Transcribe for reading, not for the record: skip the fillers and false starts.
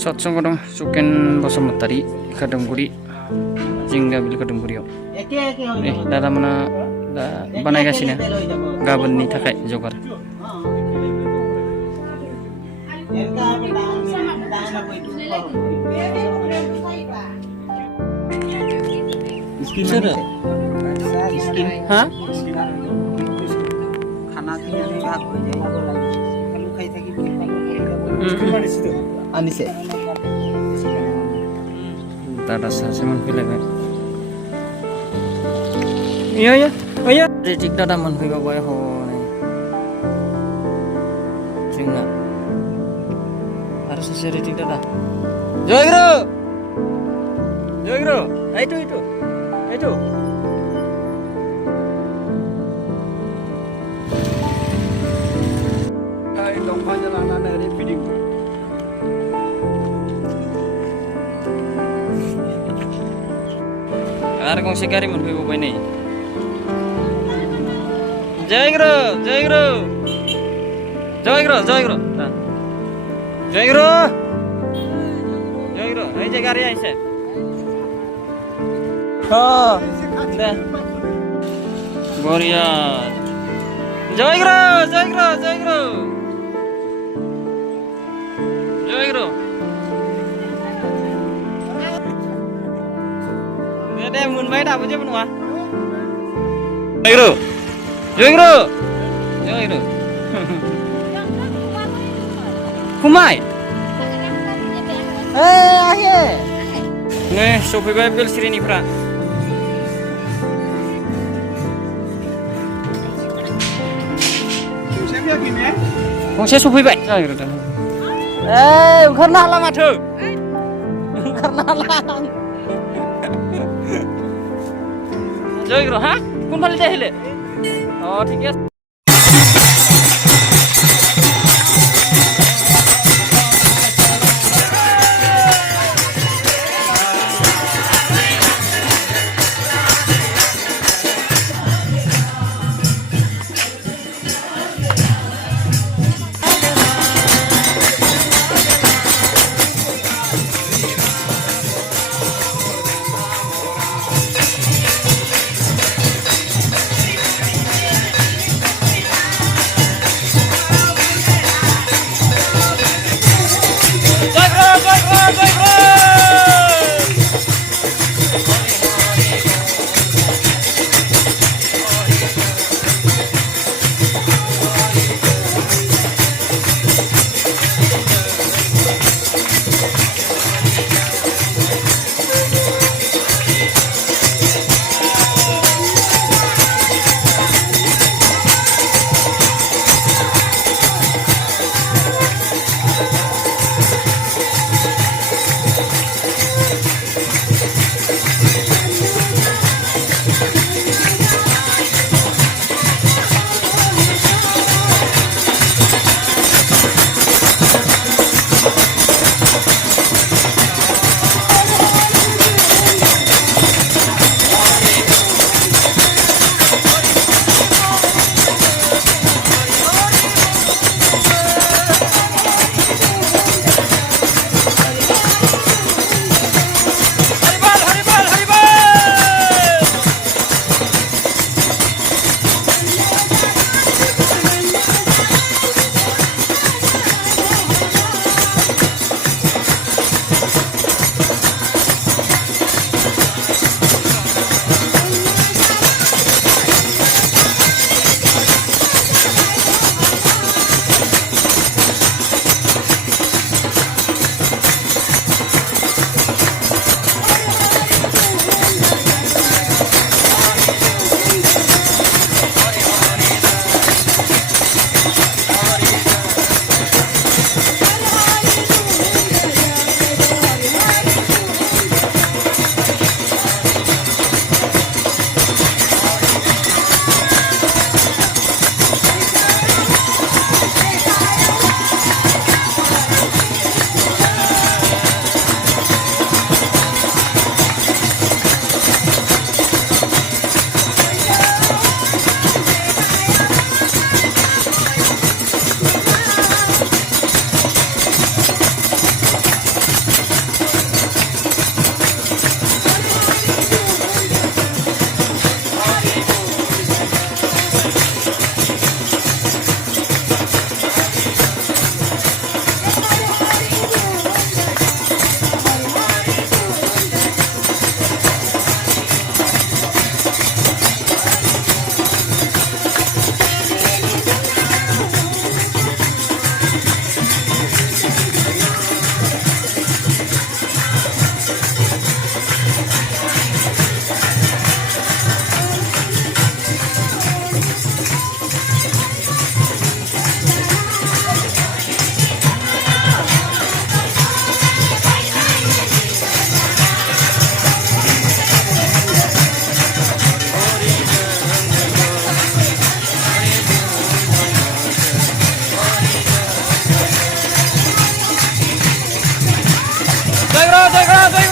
सत्संग दं सुकेन बसुमतारी खदमगुरि जिंगाबिल खदमगुरियाव दादा मोना दा बानायगासिनो गाबोननि थाखाय जगार हाँ खाना आनिसे दादा सासे मोनफैलायबाय iya रेजिक दादा मोनफैबावबाय हनै जोंना आरो सासे रेजिक दादा जयग्रु এইটো दंफांजों लानानै ओरै फिदिं आरो गंसे गारि मोनफैबावबाय नै जयग्रु এই যে গাড়ি আইছে দে বঢ়িয়া জয়গ্রু deh moonbite apa aja menua Jogro kumai akhir nih sopi bebel sini pra gongse sopi baik karena alamat tuh karena alamat জয়গ্রহ হ্যাঁ কোন ফালে যাই হেলে ঠিক আছে জয়গুরু জয়গুরু জয়গুরু